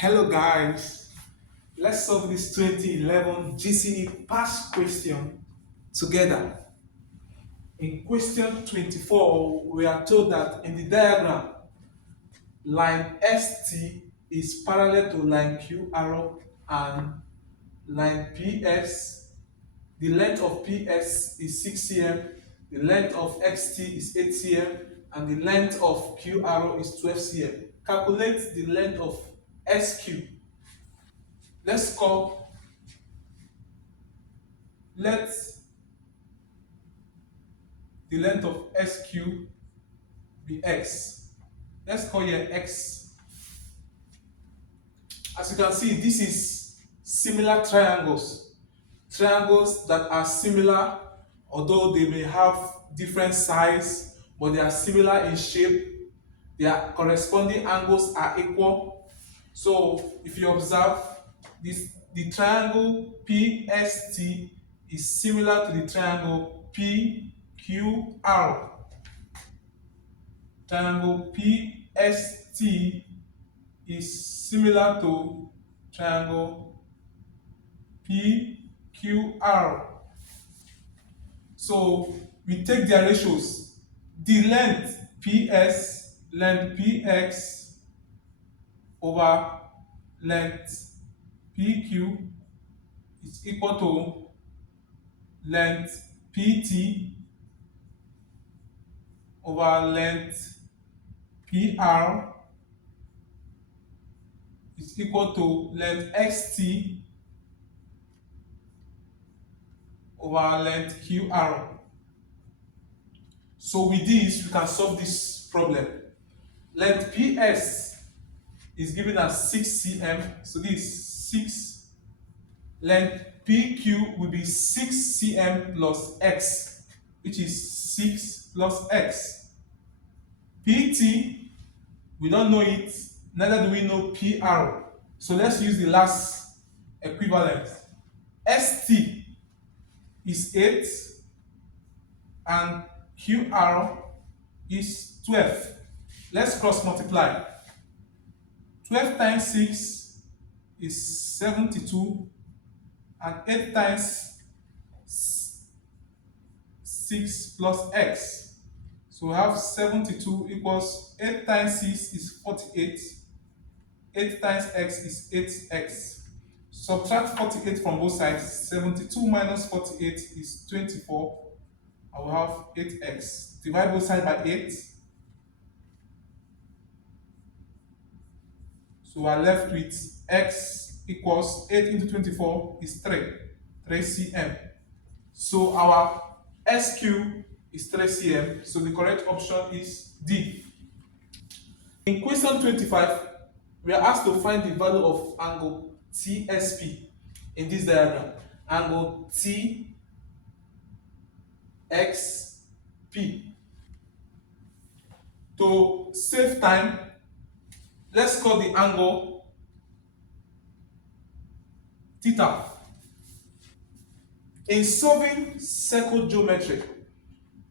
Hello guys, let's solve this 2011 GCE past question together. In question 24, we are told that in the diagram, line ST is parallel to line QR and line PS. The length of PS is 6 cm, the length of XT is 8 cm, and the length of QR is 12 cm. Calculate the length of SQ. Let's call let the length of SQ be X. Let's call here X. As you can see, this is similar triangles. Triangles that are similar, although they may have different size, but they are similar in shape. Their corresponding angles are equal. So if you observe, the triangle PST is similar to the triangle PQR. Triangle PST is similar to triangle PQR. So we take their ratios. The length PS, length PX over length PQ is equal to length PT over length PR is equal to length XT over length QR. So with this, we can solve this problem. Length PS is given as 6 cm, so this is 6. Length PQ will be 6 cm plus X, which is 6 plus X. PT, we don't know it, neither do we know PR. So let's use the last equivalent. ST is 8 and QR is 12. Let's cross multiply. 12 times 6 is 72 and 8 times 6 plus X. So we have 72 equals 8 times 6 is 48. 8 times X is 8X. Subtract 48 from both sides. 72 minus 48 is 24. I will have 8X. Divide both sides by 8. So we are left with X equals 8 into 24 is 3 cm. So our SQ is 3 cm. So the correct option is D. In question 25, we are asked to find the value of angle TSP in this diagram. Angle TXP. To save time, let's call the angle theta. In solving circle geometry,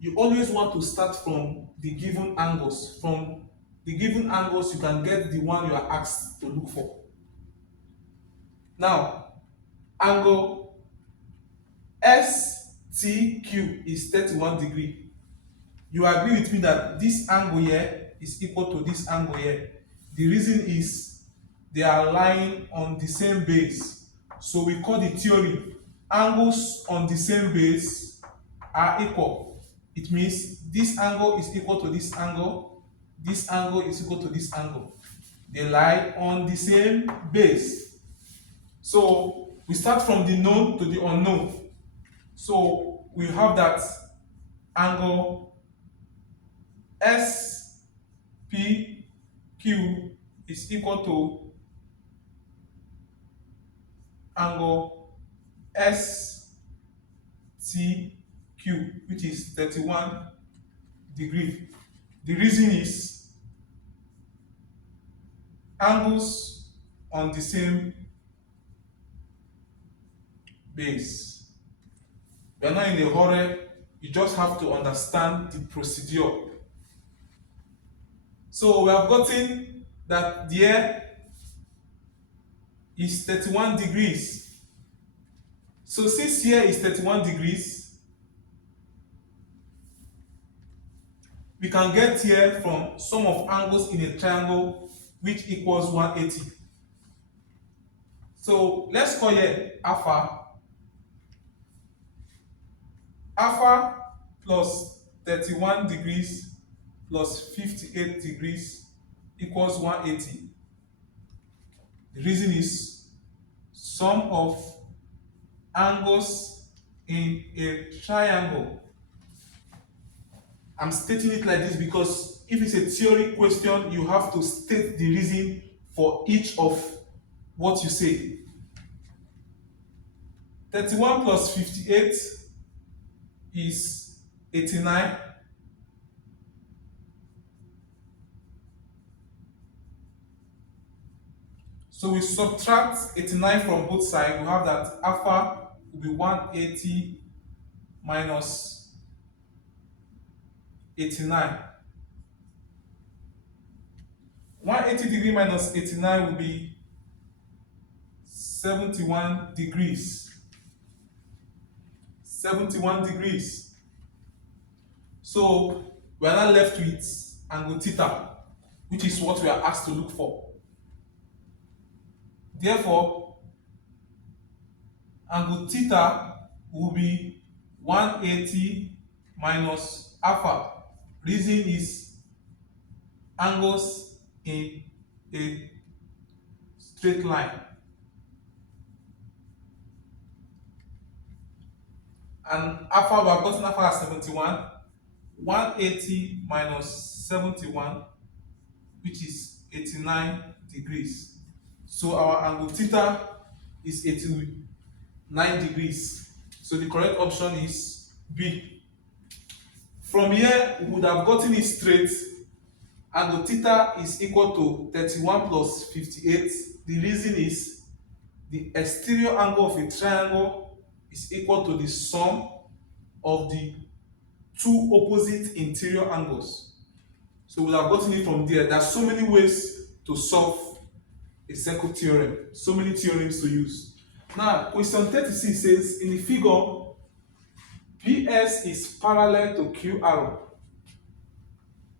you always want to start from the given angles. From the given angles, you can get the one you are asked to look for. Now, angle STQ is 31 degrees. You agree with me that this angle here is equal to this angle here. The reason is they are lying on the same base. So we call the theory angles on the same base are equal. It means this angle is equal to this angle is equal to this angle. They lie on the same base. So we start from the known to the unknown. So we have that angle SPQ is equal to angle STQ, which is 31 degrees. The reason is angles on the same base. We are not in a hurry, you just have to understand the procedure. So we have gotten that there is 31 degrees. So since here is 31 degrees, we can get here from sum of angles in a triangle which equals 180. So let's call here alpha. Alpha plus 31 degrees plus 58 degrees equals 180. The reason is sum of angles in a triangle. I'm stating it like this because if it's a theory question, you have to state the reason for each of what you say. 31 plus 58 is 89. So we subtract 89 from both sides. We have that alpha will be 180 minus 89. 180 degree minus 89 will be 71 degrees. 71 degrees. So we are now left with angle theta, which is what we are asked to look for. Therefore, angle theta will be 180 minus alpha. Reason is angles in a straight line. And alpha, we have gotten alpha as 71. 180 minus 71, which is 89 degrees. So our angle theta is 89 degrees. So the correct option is B. From here, we would have gotten it straight. Angle theta is equal to 31 plus 58. The reason is the exterior angle of a triangle is equal to the sum of the two opposite interior angles. So we'll have gotten it from there. There are so many ways to solve a circle theorem, so many theorems to use. Now, question 36 says, in the figure, PS is parallel to Q arrow.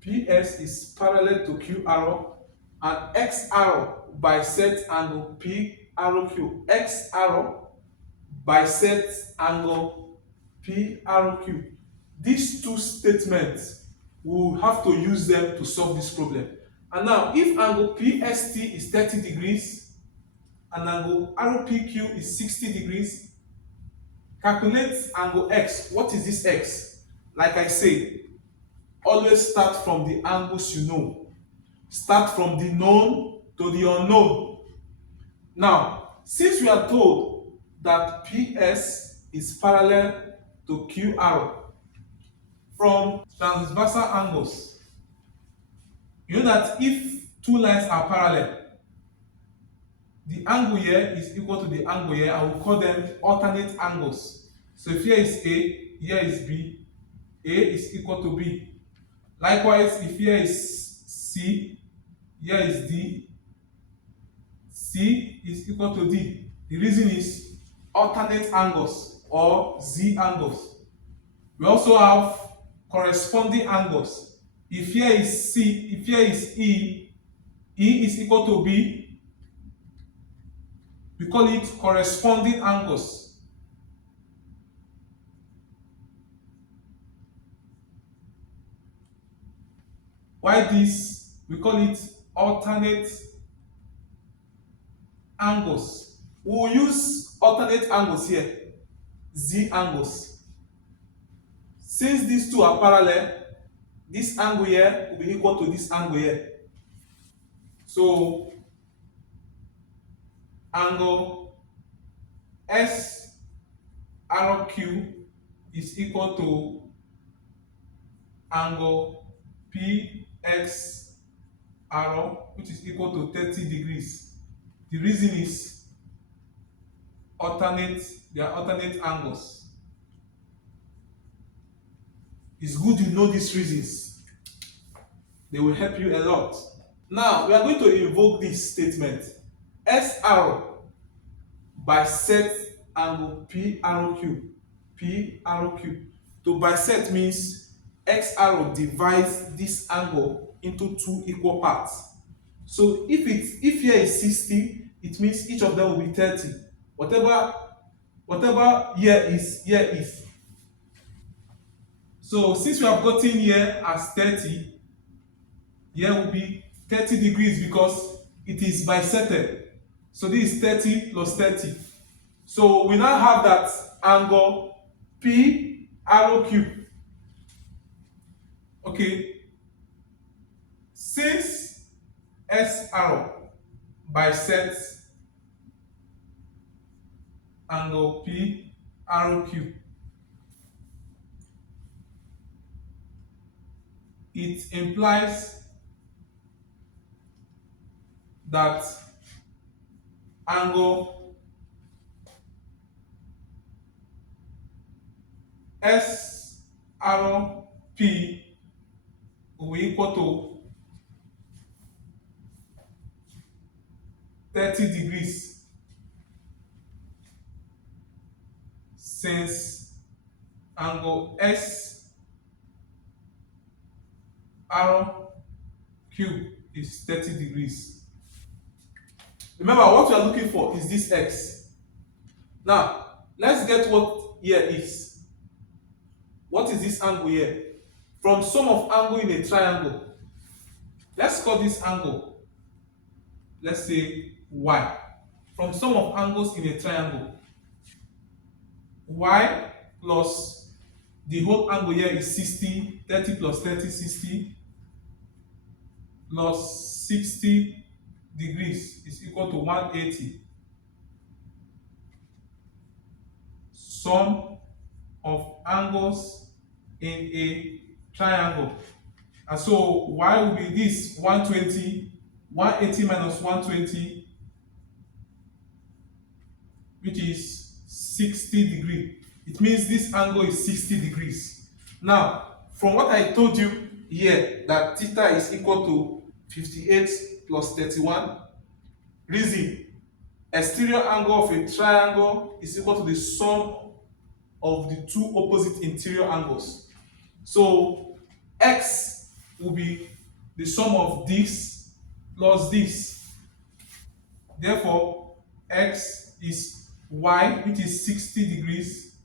PS is parallel to Q arrow, and X arrow bisects angle P arrow Q. X arrow bisects angle P arrow Q. These two statements, we will have to use them to solve this problem. And now, if angle PST is 30 degrees and angle RPQ is 60 degrees, calculate angle X. What is this X? Like I say, always start from the angles you know. Start from the known to the unknown. Now, since we are told that PS is parallel to Q arrow, from transversal angles, you know that if two lines are parallel, the angle here is equal to the angle here, and we'll call them alternate angles. So if here is A, here is B, A is equal to B. Likewise, if here is C, here is D, C is equal to D. The reason is alternate angles or Z angles. We also have corresponding angles. If here is C, if here is E, E is equal to B. We call it corresponding angles. Why this? We call it alternate angles. We will use alternate angles here, Z angles. Since these two are parallel, this angle here will be equal to this angle here. So angle S arrow Q is equal to angle PX arrow, which is equal to 30 degrees. The reason is they are alternate angles. It's good you know these reasons. They will help you a lot. Now, we are going to invoke this statement. S arrow bisect angle PRQ. PRQ. To bisect means x arrow divides this angle into two equal parts. So if here is 60, it means each of them will be 30. Whatever here is. So since we have gotten here as 30, here will be 30 degrees because it is bisected. So this is 30 plus 30. So we now have that angle P arrow Q. Okay, since S arrow bisects angle P arrow Q, it implies that angle S arrow P will be equal to 30 degrees, since angle S arrow Q is 30 degrees. Remember, what we are looking for is this x. Now, let's get what here is. What is this angle here? From sum of angle in a triangle, let's call this angle, let's say y. From sum of angles in a triangle, y plus the whole angle here is 60, 30 plus 30, 60, plus 60 degrees is equal to 180. Sum of angles in a triangle. And so y will be this 120, 180 minus 120, which is 60 degree. It means this angle is 60 degrees. Now, from what I told you here, that theta is equal to 58 plus 31, reason, exterior angle of a triangle is equal to the sum of the two opposite interior angles. So x will be the sum of this plus this. Therefore, x is y, which is 60 degrees,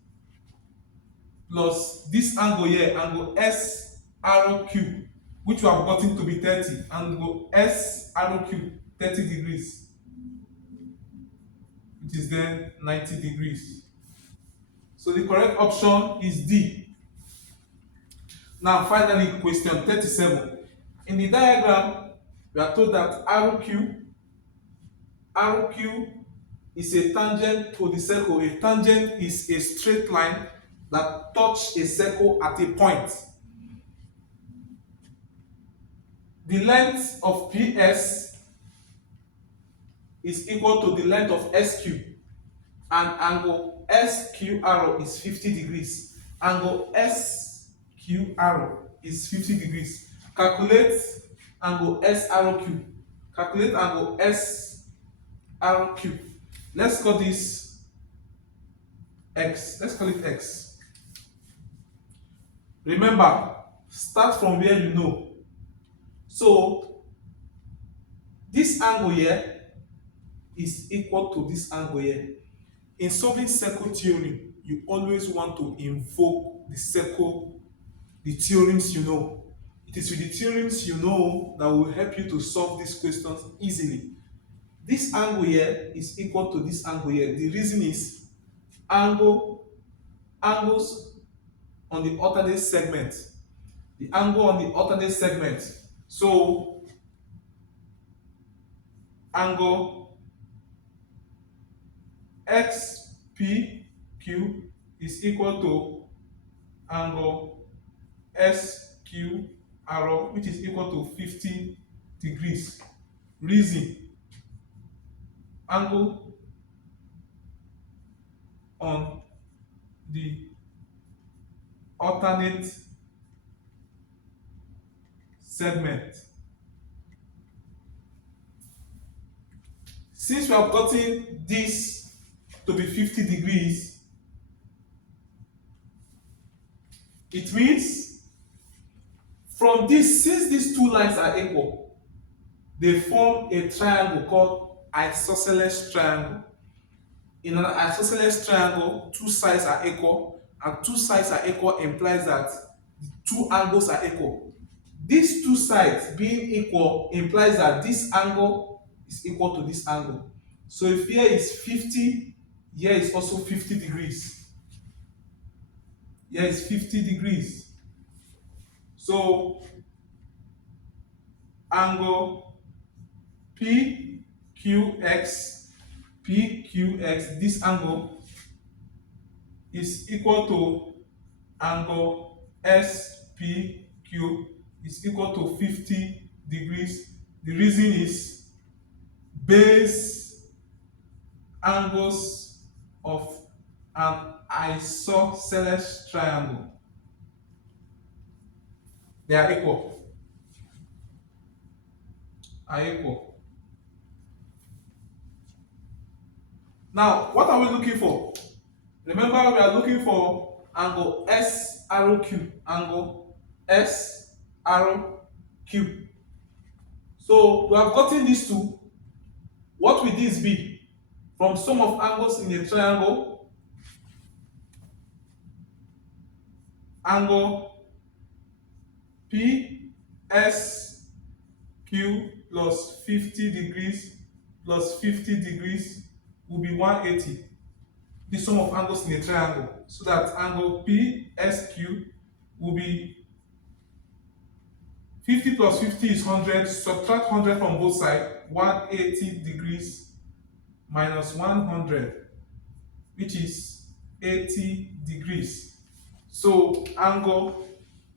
plus this angle here, angle S arrow Q, which we have gotten to be 30, angle S arrow Q, 30 degrees, which is then 90 degrees. So the correct option is D. Now, finally, question 37. In the diagram, we are told that arrow Q is a tangent to the circle. A tangent is a straight line that touches a circle at a point. The length of PS is equal to the length of SQ, and angle SQ arrow is 50 degrees. Angle SQ arrow is 50 degrees. Calculate angle S arrow Q. Calculate angle S arrow Q. Let's call this X. Let's call it X. Remember, start from where you know. So, this angle here is equal to this angle here. In solving circle theory, you always want to invoke the circle, the theorems you know. It is with the theorems you know that will help you to solve these questions easily. This angle here is equal to this angle here. The reason is angles on the alternate segment. The angle on the alternate segment. So, angle XPQ is equal to angle SQ arrow, which is equal to 50 degrees. Reason, angle on the alternate segment. Since we have gotten this to be 50 degrees, it means from this, since these two lines are equal, they form a triangle called isosceles triangle. In an isosceles triangle, two sides are equal, and two sides are equal implies that the two angles are equal. These two sides being equal implies that this angle is equal to this angle. So if here is 50, here is also 50 degrees. Here is 50 degrees. So angle PQX, PQX, this angle is equal to angle SPQ is equal to 50 degrees. The reason is base angles of an isosceles triangle, they are equal. Now, what are we looking for? Remember, we are looking for angle S arrow Q. Angle S arrow Q. So we have gotten these two. What will this be? From sum of angles in a triangle, angle PSQ plus 50 degrees plus 50 degrees will be 180. The sum of angles in a triangle. So that angle PSQ will be 50 plus 50 is 100. Subtract 100 from both sides. 180 degrees minus 100, which is 80 degrees. So angle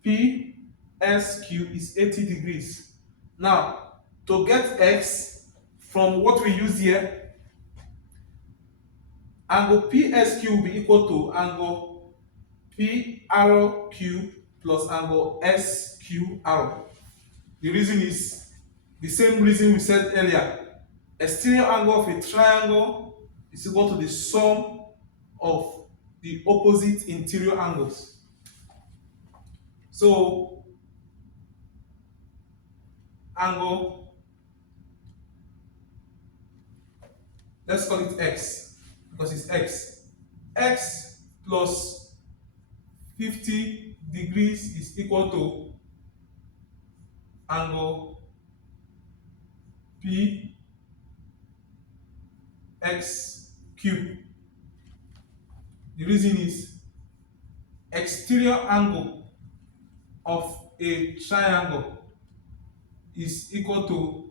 PSQ is 80 degrees. Now, to get x from what we use here, angle PSQ will be equal to angle P arrow Q plus angle SQ arrow. The reason is the same reason we said earlier. Exterior angle of a triangle is equal to the sum of the opposite interior angles. So angle, let's call it x because it's x. X plus 50 degrees is equal to angle PXQ. The reason is exterior angle of a triangle is equal to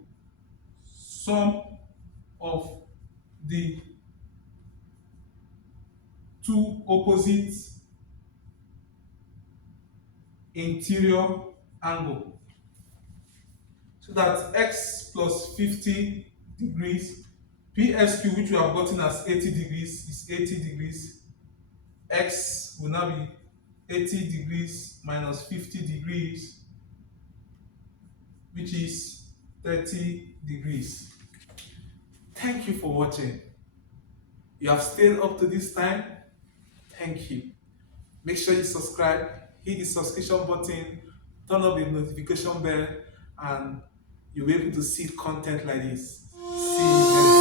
sum of the two opposite interior angle. So that x plus 50 degrees, PSQ, which we have gotten as 80 degrees, is 80 degrees. X will now be 80 degrees minus 50 degrees, which is 30 degrees. Thank you for watching. You have stayed up to this time. Thank you. Make sure you subscribe, hit the subscription button, turn on the notification bell, and you'll be able to see content like this. See you next time.